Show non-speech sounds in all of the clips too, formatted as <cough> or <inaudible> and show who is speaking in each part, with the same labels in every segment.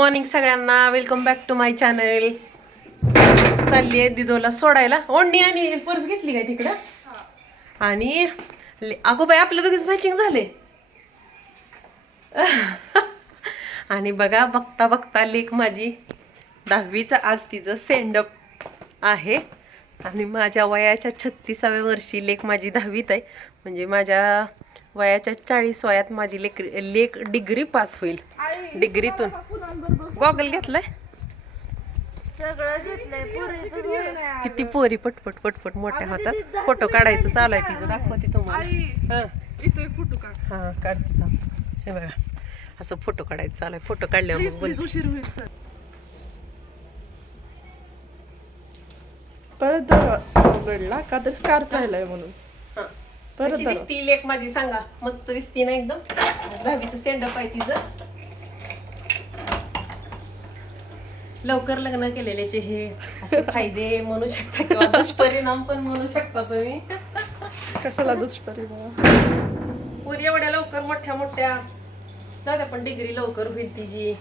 Speaker 1: Morning सगळ्यांना. Welcome back to my channel चालली आहे दिदोला सोडायला. ओंडी आणि पर्स घेतली काय तिकडं? आणि ले- अगो बाई आपलं दोघीच मॅचिंग झाले <laughs> आणि बघा बघता बघता लेख माझी दहावीचं आज तिचं सेंडअप आहे. आणि माझ्या वयाच्या छत्तीसाव्या वर्षी लेख माझी दहावीत आहे. म्हणजे माझ्या वयाच्या चाळीस वयात माझी लेख लेख डिग्री पास होईल. डिग्रीतून. गॉगल घेतलाय? किती पोरी पटपट पटपट मोठ्या होतात. फोटो काढायचं चालू आहे तिचं दाखवते तुम्हाला. हा. हा काढते. हे बघा. असं फोटो काढायचं चालू आहे. फोटो काढल्यावर
Speaker 2: उशीर होईल परत उघडला का तर स्कार्फ राहिलाय म्हणून. परत
Speaker 1: कशी
Speaker 2: बरं.
Speaker 1: दिसती लेख माझी सांगा. मस्त दिसती ना एकदम. दहावीचं सेंडअप आहे तिचं. लवकर लग्न केलेल्याचे हे असे <laughs> फायदे म्हणू शकता किंवा दुष्परिणाम पण म्हणू शकता तुम्ही.
Speaker 2: कशाला दुष्परिणाम?
Speaker 1: पुरी एवढ्या लवकर मोठ्या मोठ्या जाऊ द्या पण डिग्री लवकर होईल तिची.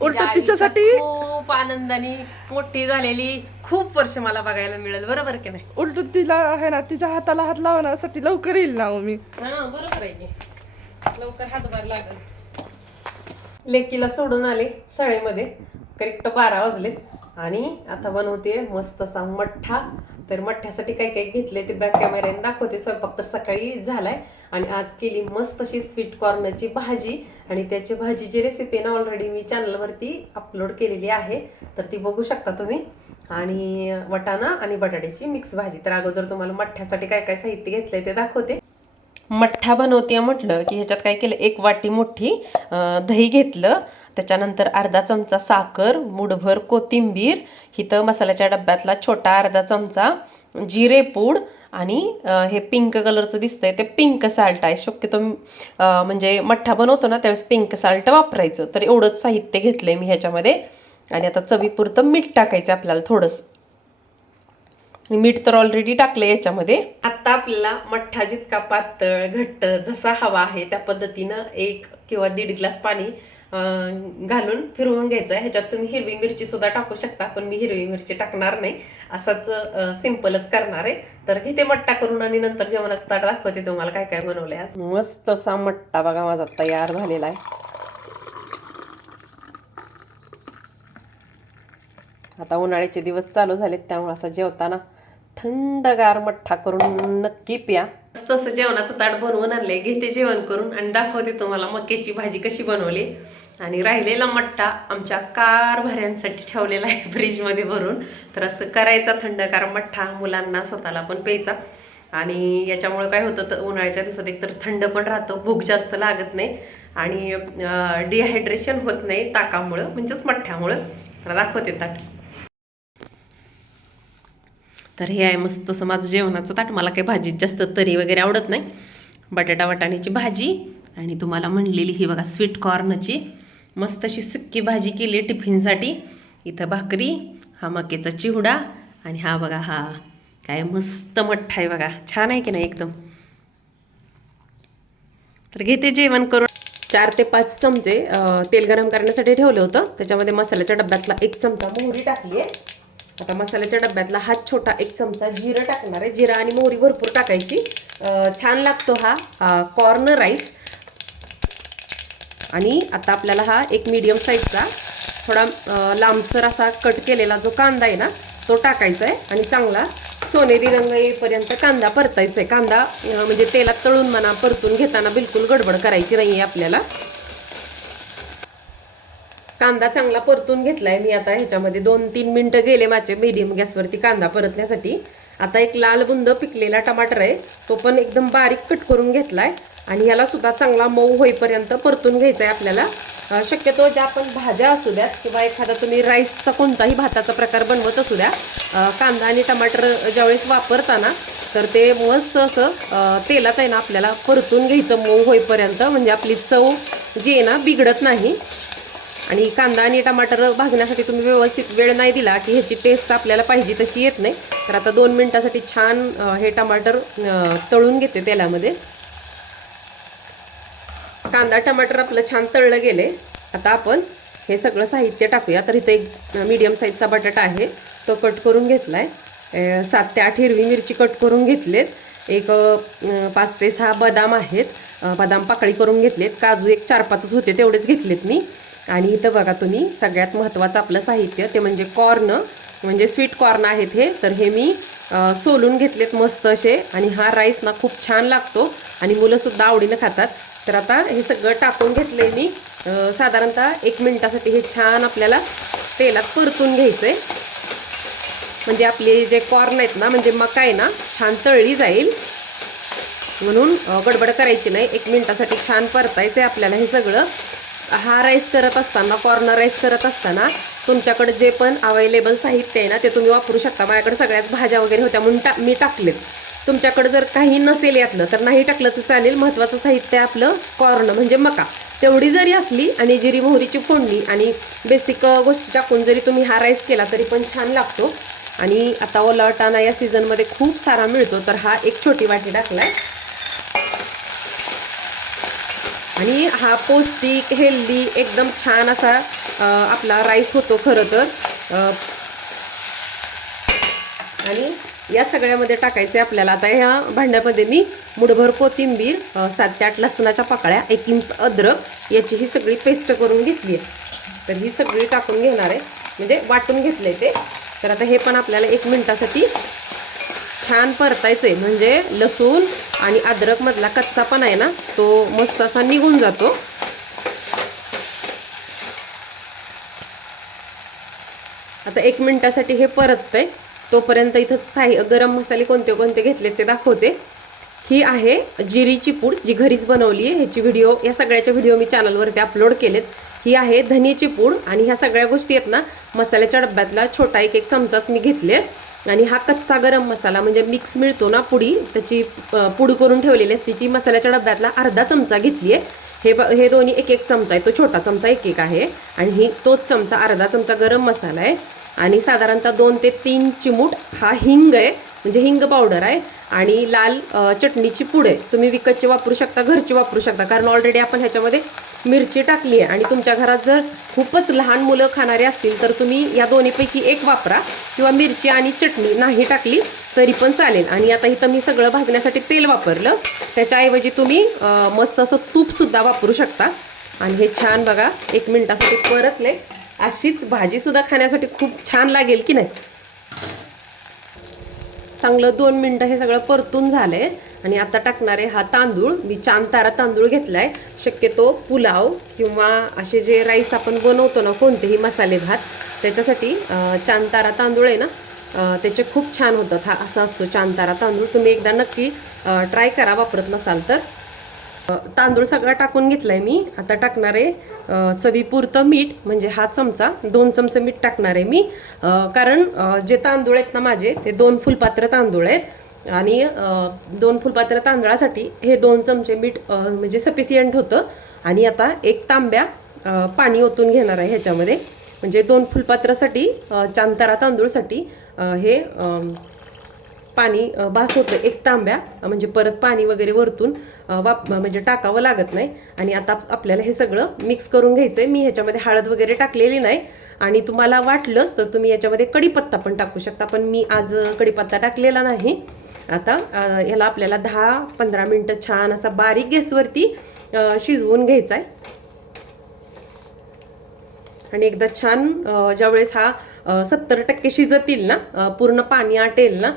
Speaker 2: उलट
Speaker 1: तिच्या
Speaker 2: तिच्यासाठी-
Speaker 1: खूप आनंदाने मोठी झालेली खूप वर्ष मला बघायला मिळेल. बरोबर की नाही?
Speaker 2: उलट तिला आहे ना तिच्या हाताला हात लावण्यासाठी लवकर येईल ना हो मी.
Speaker 1: हा बरोबर आहे की. लवकर हातभार लागल. लेकीला सोडून आले शाळेमध्ये. करेक्ट बारा वाजलेत. आणि आता बनवते मस्त असा मठ्ठा. तर मठ्ठ्यासाठी काय काय घेतले ते बॅक कॅमेऱ्याने दाखवते. स्वयंपाक तर सकाळी झालाय. आणि आज केली मस्त अशी स्वीट कॉर्नरची भाजी. आणि त्याची भाजीची रेसिपी ना ऑलरेडी मी चॅनलवरती अपलोड केलेली आहे. तर ती बघू शकता तुम्ही. आणि वटाणा आणि बटाट्याची मिक्स भाजी. तर अगोदर तुम्हाला मठ्ठ्यासाठी काय काय साहित्य घेतलंय ते दाखवते. मठ्ठा बनवते म्हटलं की ह्याच्यात काय केलं? एक वाटी मोठी दही घेतलं. त्याच्यानंतर अर्धा चमचा साखर मुठभर कोथिंबीर इथं मसाल्याच्या डब्यातला छोटा अर्धा चमचा जिरे पूड आणि हे पिंक कलरचं दिसतंय ते पिंक साल्ट आहे. शक्यतो म्हणजे मठ्ठा बनवतो ना त्यावेळेस पिंक साल्ट वापरायचं. तर एवढंच साहित्य घेतलंय मी ह्याच्यामध्ये. आणि आता चवीपुरतं मीठ टाकायचं आपल्याला थोडंसं. मीठ तर ऑलरेडी टाकलं याच्यामध्ये. आता आपल्याला मठ्ठा जितका पातळ घट्ट जसा हवा आहे त्या पद्धतीनं एक किंवा दीड ग्लास पाणी घालून फिरवून घ्यायचं आहे ह्याच्यात तुम्ही हिरवी मिरची सुद्धा टाकू शकता पण मी हिरवी मिरची टाकणार नाही. असंच सिम्पलच करणार आहे. तर घेते मट्टा करून आणि नंतर जेवणाचं ताट दाखवते तुम्हाला काय काय बनवलंय आज. मस्त असा मट्टा बघा माझा तयार झालेला आहे. आता उन्हाळ्याचे दिवस चालू झालेत त्यामुळे असं जेवताना थंडगार मठ्ठा करून नक्की प्या. तसं जेवणाचं ताट बनवून आणलंय. घेते जेवण करून आणि दाखवते तुम्हाला मक्याची भाजी कशी बनवली. आणि राहिलेला मट्टा आमच्या कार भऱ्यांसाठी ठेवलेला आहे <laughs> फ्रीजमध्ये भरून. तर असं करायचा थंडगार मठ्ठा मुलांना स्वतःला पण प्यायचा. आणि याच्यामुळं काय होतं तर उन्हाळ्याच्या दिवसात एकतर थंड पण राहतं भूक जास्त लागत नाही. आणि डिहायड्रेशन होत नाही ताकामुळं म्हणजेच मठ्ठ्यामुळं तर दाखवते ताट. तर हे आहे मस्त असं माझं जेवणाचं ताट. मला काही भाजीत जास्त तरी वगैरे आवडत नाही. बटाटा वाटाण्याची भाजी आणि तुम्हाला म्हणलेली ही बघा स्वीट कॉर्नची मस्त अशी सुक्की भाजी केली टिफिनसाठी. इथं भाकरी हा मकेचा चिवडा आणि हा बघा हा काय मस्त मठ्ठा आहे बघा. छान आहे की नाही एकदम? तर घेते जेवण करून. चार ते पाच चमचे तेल गरम करण्यासाठी ठेवलं होतं. त्याच्यामध्ये मसाल्याच्या डब्यातला एक चमचा मोहरी टाकली आहे. आता मसाल्याच्या डब्यातला हा छोटा एक चमचा जिरं टाकणार आहे. जिरा आणि मोहरी भरपूर टाकायची. छान लागतो हा कॉर्न राईस आणि आता आपल्याला हा एक मीडियम साईजचा थोडा लांबसर असा कट केलेला जो कांदा आहे ना तो टाकायचा आहे आणि चांगला सोनेरी रंग येईपर्यंत कांदा परतायचा आहे कांदा म्हणजे तेलात तळून म्हणा परतून घेताना बिलकुल गडबड करायची नाही आहे आपल्याला. कांदा चांगला परतून घेतलाय मी आता ह्याच्यामध्ये. दोन तीन मिनटं गेले माझे मीडियम गॅसवरती कांदा परतण्यासाठी. आता एक लाल बुंद पिकलेला टमाटर आहे तो पण एकदम बारीक कट करून घेतलाय. आणि याला सुद्धा चांगला मऊ होईपर्यंत परतून घ्यायचा आहे आपल्याला शक्यतो ज्या आपण भाज्या असू द्यात किंवा एखादा तुम्ही राईसचा कोणताही भाताचा प्रकार बनवत असू द्या कांदा आणि टमाटर ज्यावेळेस वापरताना तर ते मस्त असं तेलात आहे ना आपल्याला परतून घ्यायचं मऊ होईपर्यंत. म्हणजे आपली चव जी आहे ना बिघडत नाही. आणि कांदा आणि टमाटर भाजण्यासाठी तुम्ही व्यवस्थित वेळ नाही दिला की ह्याची टेस्ट आपल्याला पाहिजे तशी येत नाही. तर आता दोन मिनटासाठी छान हे टमाटर तळून घेते तेलामध्ये. कांदा टमाटर आपलं छान तळलं गेले. आता आपण हे सगळं साहित्य टाकूया. तर इथे एक मीडियम साईजचा बटाटा आहे. तो कट करून घेतला आहे सात ते आठ हिरवी मिरची कट करून घेतलेत. एक पाच ते सहा बदाम आहेत. बदाम पाकळी करून घेतलेत. काजू एक चार पाचच होते तेवढेच घेतलेत मी. आणि इथं बघा तुम्ही सगळ्यात महत्त्वाचं आपलं साहित्य ते म्हणजे कॉर्न म्हणजे स्वीट कॉर्न आहेत हे. तर हे मी सोलून घेतलेत मस्त असे. आणि हा राईस ना खूप छान लागतो. आणि मुलंसुद्धा आवडीनं खातात. तर आता हे सगळं टाकून घेतलंय मी. साधारणतः एक मिनटासाठी हे छान आपल्याला तेलात परतून घ्यायचं आहे म्हणजे आपले जे कॉर्न आहेत ना म्हणजे मका आहे ना छान तळली जाईल. म्हणून गडबड करायची नाही. एक मिनटासाठी छान परतायचं आहे आपल्याला हे सगळं. हा राईस करत असताना कॉर्नर राईस करत असताना तुमच्याकडे जे पण अवेलेबल साहित्य आहे ना ते तुम्ही वापरू शकता. माझ्याकडे सगळ्याच भाज्या वगैरे होत्या म्हणून टा मी टाकलेत. तुमच्याकडे जर काही नसेल यातलं तर नाही टाकलं तर चालेल. महत्त्वाचं साहित्य आहे आपलं कॉर्न म्हणजे मका. तेवढी जरी असली आणि जिरी मोहरीची फोडणी आणि बेसिक गोष्टी टाकून जरी तुम्ही हा राईस केला तरी पण छान लागतो. आणि आता ओला वाटाणा या सीझनमध्ये खूप सारा मिळतो तर हा एक छोटी वाटी टाकला आणि हा पौष्टिक हेल्दी एकदम छान असा आपला राईस होतो खरं तर. आणि या सगळ्यामध्ये टाकायचे आपल्याला. आता ह्या भांड्यामध्ये मी मुठभर कोथिंबीर सात ते आठ लसणाच्या पाकळ्या एक इंच अद्रक याची ही सगळी पेस्ट करून घेतली आहे. तर ही सगळी टाकून घेणार आहे. म्हणजे वाटून घेतलंय ते. तर आता हे पण आपल्याला एक मिनटासाठी छान परतायचं आहे म्हणजे लसूण आणि अद्रकमधला कच्चा पण आहे ना तो मस्त असा निघून जातो. आता एक मिनटासाठी हे परततंय. तोपर्यंत इथं साई गरम मसाले कोणते कोणते घेतले ते दाखवते. ही आहे जिरीची पूड जी घरीच बनवली आहे. ह्याची व्हिडिओ या सगळ्याच्या व्हिडिओ मी चॅनलवरती अपलोड केलेत. ही आहे धनीची पूड आणि ह्या सगळ्या गोष्टी आहेत ना मसाल्याच्या डब्यातला छोटा एक एक चमचाच मी घेतले. आणि हा कच्चा गरम मसाला म्हणजे मिक्स मिळतो ना पुडी त्याची पूड करून ठेवलेली असते ती मसाल्याच्या डब्यातला अर्धा चमचा घेतली आहे. हे ब हे दोन्ही एक एक चमचा आहे तो छोटा चमचा एक एक आहे. आणि ही तोच चमचा अर्धा चमचा गरम मसाला आहे. आणि साधारणतः दोन ते तीन चिमूट हा हिंग आहे म्हणजे हिंग पावडर आहे आणि लाल चटणीची पूड आहे. तुम्ही विकतची वापरू शकता घरची वापरू शकता कारण ऑलरेडी आपण ह्याच्यामध्ये मिरची टाकली आहे. आणि तुमच्या घरात जर खूपच लहान मुलं खाणारे असतील तर तुम्ही या दोन्हीपैकी एक वापरा किंवा मिरची आणि चटणी नाही टाकली तरी पण चालेल. आणि आता इथं मी सगळं भाजण्यासाठी तेल वापरलं. त्याच्याऐवजी तुम्ही मस्त असं तूपसुद्धा वापरू शकता. आणि हे छान बघा एक मिनटासाठी परतले. अशीच भाजीसुद्धा खाण्यासाठी खूप छान लागेल की नाही? चांगलं दोन मिनटं हे सगळं परतून झालंय. आणि आता टाकणारे हा तांदूळ. मी चांतारा तांदूळ घेतलाय. शक्यतो पुलाव किंवा असे जे राईस आपण बनवतो ना कोणतेही मसाले भात त्याच्यासाठी अं, चांतारा तांदूळ आहे ना त्याचे खूप छान होतात. हा असा असतो चांतारा तांदूळ. तुम्ही एकदा नक्की ट्राय करा वापरत नसाल तर. तांदूळ सगळा टाकून घेतलाय मी. आता टाकणार आहे चवीपुरतं मीठ म्हणजे हा चमचा दोन चमचे मीठ टाकणार आहे मी. कारण जे तांदूळ आहेत ना माझे ते दोन फुलपात्र तांदूळ आहेत. आणि दोन फुलपात्र तांदळासाठी हे दोन चमचे मीठ म्हणजे सफिशियंट होतं. आणि आता एक तांब्या पाणी ओतून घेणार आहे ह्याच्यामध्ये. म्हणजे दोन फुलपात्रासाठी चांतारा तांदूळसाठी हे पाणी अ, भास होतं एक तांब्या म्हणजे परत पाणी वगैरे वरतून वाप म्हणजे टाकावं लागत नाही. आणि आता आपल्याला हे सगळं मिक्स करून घ्यायचं आहे मी ह्याच्यामध्ये हळद वगैरे टाकलेली नाही. आणि तुम्हाला वाटलंच तर तुम्ही याच्यामध्ये कढीपत्ता पण टाकू शकता. पण मी आज कढीपत्ता टाकलेला नाही. आता ह्याला आपल्याला दहा पंधरा मिनटं छान असा बारीक गॅसवरती शिजवून घ्यायचा आहे आणि एकदा छान ज्यावेळेस हा सत्तर टक्के शिजतील ना पूर्ण पाणी आटेल ना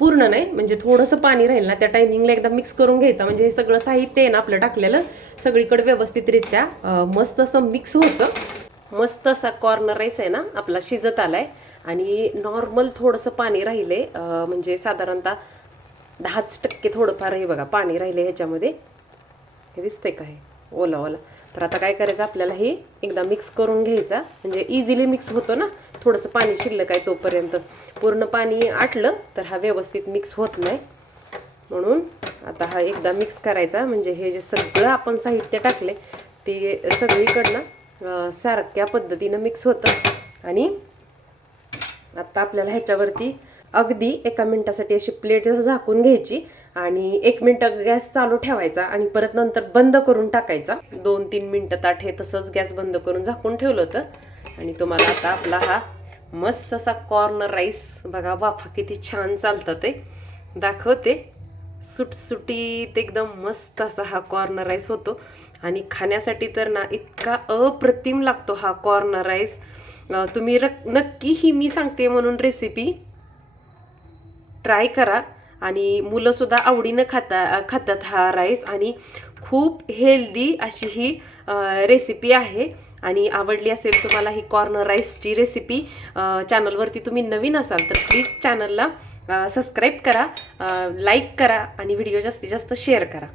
Speaker 1: पूर्ण नाही म्हणजे थोडंसं पाणी राहील ना त्या टायमिंगला एकदा मिक्स करून घ्यायचा. म्हणजे हे सगळं साहित्य आहे ना आपलं टाकलेलं सगळीकडे व्यवस्थितरित्या मस्त असं मिक्स होतं. मस्त असा कॉर्नर राईस आहे ना आपला शिजत आला आहे आणि नॉर्मल थोडंसं पाणी राहिले म्हणजे साधारणतः दहाच टक्के थोडंफार हे बघा पाणी राहिले ह्याच्यामध्ये. हे दिसतंय का हे? ओला ओला. तर आता काय करायचं आपल्याला हे एकदा मिक्स करून घ्यायचा. म्हणजे इझिली मिक्स होतो ना थोडंसं पाणी शिल्लक आहे तोपर्यंत. पूर्ण पाणी आटलं तर हा व्यवस्थित मिक्स होत नाही. म्हणून आता हा एकदा मिक्स करायचा. म्हणजे हे जे सगळं आपण साहित्य टाकले ते सगळीकडनं सारख्या पद्धतीनं मिक्स होतं. आणि आता आपल्याला ह्याच्यावरती अगदी एका मिनटासाठी अशी प्लेट झाकून घ्यायची. आणि एक मिनटं गॅस चालू ठेवायचा आणि परत नंतर बंद करून टाकायचा. दोन तीन मिनटं ताट हे तसंच गॅस बंद करून झाकून ठेवलं होतं. आणि तुम्हाला आता आपला हा मस्त असा कॉर्नर राईस बघा वाफा किती छान चालतं ते. दाखवते. सुटसुटीत एकदम मस्त असा हा कॉर्नर राईस होतो. आणि खाण्यासाठी तर ना इतका अप्रतिम लागतो हा कॉर्नर राईस तुम्ही रक नक्की ही मी सांगते म्हणून रेसिपी ट्राय करा. आणि मुलंसुद्धा आवडीनं खाता खातात हा राईस आणि खूप हेल्दी अशी ही रेसिपी आहे. आणि आवडली असेल तुम्हाला ही कॉर्नर राईसची रेसिपी चॅनलवरती तुम्ही नवीन असाल तर प्लीज चॅनलला सबस्क्राईब करा लाईक करा आणि व्हिडिओ जास्तीत जास्त शेअर करा.